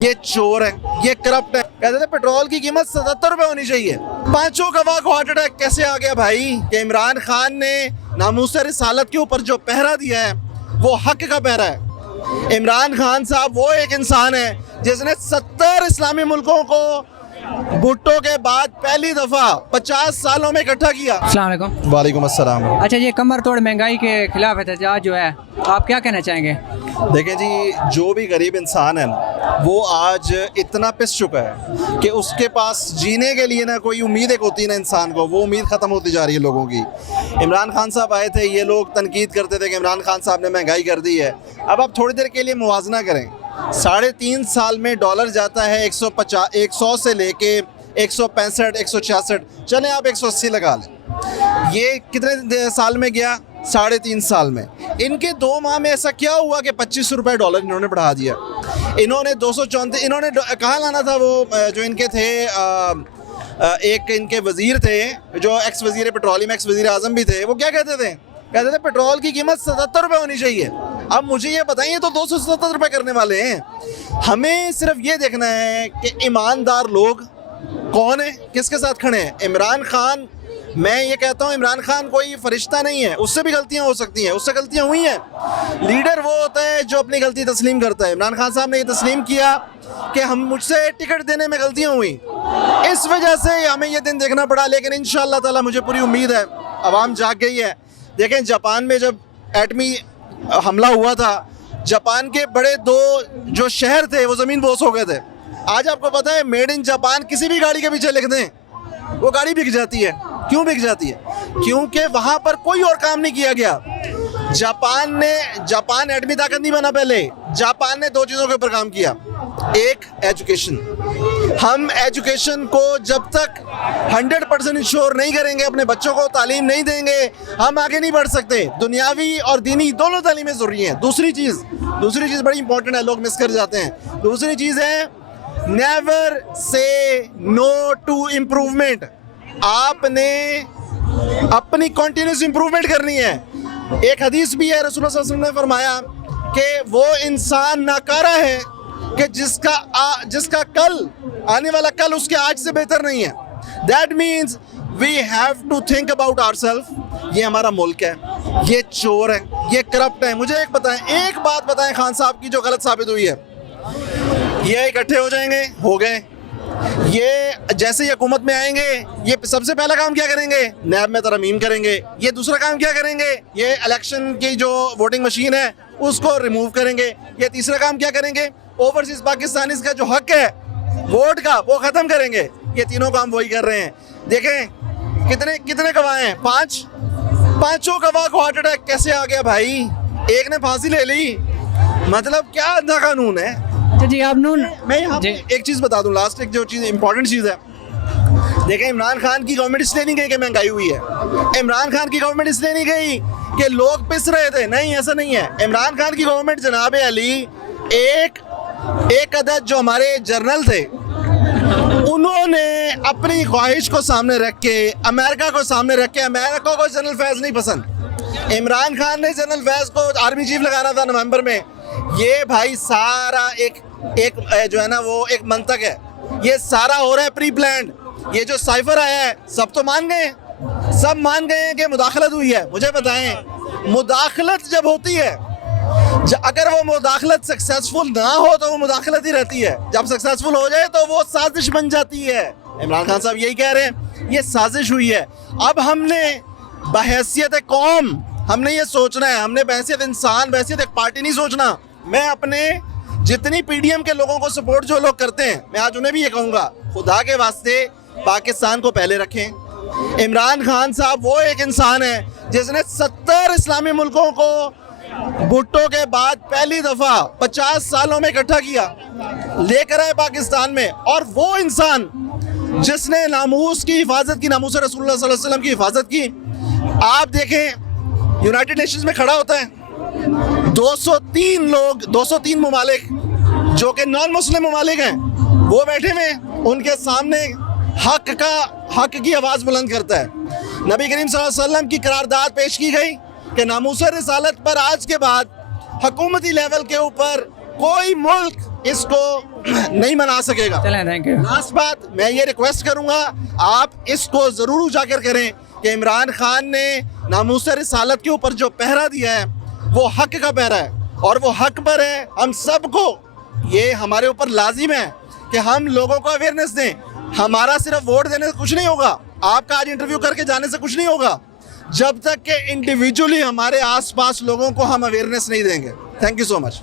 ये चोर है, ये करप्ट है। कहते थे पेट्रोल की कीमत 77 रुपए होनी चाहिए। पांचों गवाह को हार्ट अटैक कैसे आ गया भाई? कि इमरान खान ने नामूस रिसालत के ऊपर जो पहरा दिया है वो हक का पहरा है। इमरान खान साहब वो एक इंसान है जिसने 70 इस्लामी मुल्कों को भुट्टो के बाद पहली दफा 50 सालों में इकट्ठा किया। अस्सलाम वालेकुम। वालेकुम अस्सलाम। अच्छा, ये कमर तोड़ महंगाई के खिलाफ एहतजाज जो है, आप क्या कहना चाहेंगे? देखें जी, जो भी गरीब इंसान है ना वो आज इतना पिस चुका है कि उसके पास जीने के लिए ना कोई उम्मीद एक होती है ना इंसान को, वो उम्मीद ख़त्म होती जा रही है लोगों की। इमरान खान साहब आए थे, ये लोग तनकीद करते थे कि इमरान खान साहब ने महंगाई कर दी है। अब आप थोड़ी देर के लिए मुवाजना करें, 3.5 साल में डॉलर जाता है 100 से लेके 165, 166, चलें आप 180 लगा लें। ये कितने साल में गया? 3.5 साल में। इनके 2 माह में ऐसा क्या हुआ कि 25 रुपये डॉलर इन्होंने बढ़ा दिया? इन्होंने 234, इन्होंने कहाँ लाना था वो जो इनके थे, एक इनके वज़ीर थे जो एक्स वज़ीर पेट्रोलियम, एक्स वज़ीर आज़म भी थे, वो क्या कहते थे? कहते थे पेट्रोल की कीमत 77 रुपये होनी चाहिए। अब मुझे ये बताइए, तो 277 रुपये करने वाले हैं। हमें सिर्फ ये देखना है कि ईमानदार लोग कौन है, किसके साथ खड़े हैं। इमरान खान, मैं ये कहता हूँ इमरान खान कोई फरिश्ता नहीं है, उससे भी गलतियाँ हो सकती हैं, उससे गलतियाँ हुई हैं। लीडर वो होता है जो अपनी गलती तस्लीम करता है। इमरान खान साहब ने ये तस्लीम किया कि मुझसे टिकट देने में गलतियाँ हुई, इस वजह से हमें ये दिन देखना पड़ा। लेकिन इंशाअल्लाह ताला मुझे पूरी उम्मीद है, अवाम जाग गई है। देखें, जापान में जब एटमी हमला हुआ था, जापान के बड़े 2 जो शहर थे वो ज़मीन बोस हो गए थे। आज आपको पता है मेड इन जापान किसी भी गाड़ी के पीछे लिख दें, वो गाड़ी बिक जाती है। क्यों बिक जाती है? क्योंकि वहाँ पर कोई और काम नहीं किया गया। जापान एटमी ताकत नहीं बना पहले। जापान ने 2 चीज़ों के ऊपर काम किया। एक, एजुकेशन। हम एजुकेशन को जब तक 100% इंश्योर नहीं करेंगे, अपने बच्चों को तालीम नहीं देंगे, हम आगे नहीं बढ़ सकते। दुनियावी और दीनी दोनों तालीमें ज़रूरी हैं। दूसरी चीज़ बड़ी इंपॉर्टेंट है, लोग मिस कर जाते हैं। दूसरी चीज़ है, never say no to improvement. आपने अपनी कॉन्टिन्यूस इम्प्रूवमेंट करनी है। एक हदीस भी है, रसूलुल्लाह सल्लल्लाहु अलैहि वसल्लम ने फरमाया कि वो इंसान नाकारा है कि जिसका कल, आने वाला कल उसके आज से बेहतर नहीं है। That means we have to think about ourself. ये हमारा मुल्क है, ये चोर है, ये करप्ट है। मुझे एक बात बताएं खान साहब की जो गलत साबित हुई है। ये इकट्ठे हो जाएंगे, हो गए। ये जैसे ही हुकूमत में आएंगे, ये सबसे पहला काम क्या करेंगे? नैब में तरमीम करेंगे। ये दूसरा काम क्या करेंगे? ये इलेक्शन की जो वोटिंग मशीन है उसको रिमूव करेंगे। ये तीसरा काम क्या करेंगे? ओवरसीज पाकिस्तानीज का जो हक है वोट का, वो ख़त्म करेंगे। ये तीनों काम वही कर रहे हैं। देखें कितने गवाह हैं? 5। पांचों गवाह को हार्ट अटैक कैसे आ गया भाई? एक ने फांसी ले ली, मतलब क्या अंधा कानून है? जी, आप नून, मैं यहाँ एक चीज़ बता दूँ, लास्ट एक जो चीज़ इंपॉर्टेंट चीज़ है। देखें, इमरान खान की गवर्नमेंट इसलिए नहीं गई कि महंगाई हुई है। इमरान खान की गवर्नमेंट इसलिए नहीं गई कि लोग पिस रहे थे। नहीं, ऐसा नहीं है। इमरान खान की गवर्नमेंट, जनाब अली, एक अदद जो हमारे जर्नल थे, उन्होंने अपनी ख्वाहिश को सामने रख के, अमेरिका को सामने रख के, अमेरिका को जनरल फैज़ नहीं पसंद। इमरान खान ने जनरल फैज़ को आर्मी चीफ लगाना था नवंबर में। ये भाई सारा एक जो है ना वो एक मंतक है। ये सारा हो रहा है प्री प्लान्ड। ये जो साइफर आया है, सब तो मान गए, सब मान गए हैं कि मुदाखलत हुई है। मुझे बताएं, मुदाखलत जब होती है, अगर वो मुदाखलत सक्सेसफुल ना हो तो वो मुदाखलत ही रहती है। जब सक्सेसफुल हो जाए तो वो साजिश बन जाती है। इमरान खान साहब यही कह रहे हैं, ये साजिश हुई है। अब हमने बहैसियत कौम हमने ये सोचना है, हमने बहैसियत इंसान, बहैसियत एक पार्टी नहीं सोचना। मैं अपने जितनी पीडीएम के लोगों को सपोर्ट जो लोग करते हैं, मैं आज उन्हें भी ये कहूँगा, खुदा के वास्ते पाकिस्तान को पहले रखें। इमरान खान साहब वो एक इंसान है जिसने 70 इस्लामी मुल्कों को भुट्टो के बाद पहली दफ़ा 50 सालों में इकट्ठा किया, लेकर आए पाकिस्तान में। और वो इंसान जिसने नामूस की हिफाजत की, नामूस रसूलुल्लाह सल्लल्लाहु अलैहि वसल्लम की हिफाजत की। आप देखें, यूनाइटेड नेशंस में खड़ा होता है, 203 ममालिक जो कि नॉन मुस्लिम ममालिक हैं, वो बैठे हुए, उनके सामने हक की आवाज़ बुलंद करता है। नबी करीम सल्लल्लाहु अलैहि वसल्लम की करारदाद पेश की गई कि नामूस रिसालत पर आज के बाद हुकूमती लेवल के ऊपर कोई मुल्क इसको नहीं मना सकेगा। चलें, थैंक यू। लास्ट बात मैं ये रिक्वेस्ट करूंगा, आप इसको ज़रूर उजागर करें कि इमरान खान ने नामूस रिसालत के ऊपर जो पहरा दिया है वो हक का पहरा है, और वो हक पर है। हम सबको ये हमारे ऊपर लाजिम है कि हम लोगों को अवेयरनेस दें। हमारा सिर्फ वोट देने से कुछ नहीं होगा, आपका आज इंटरव्यू करके जाने से कुछ नहीं होगा, जब तक कि इंडिविजुअली हमारे आसपास लोगों को हम अवेयरनेस नहीं देंगे। Thank you so much.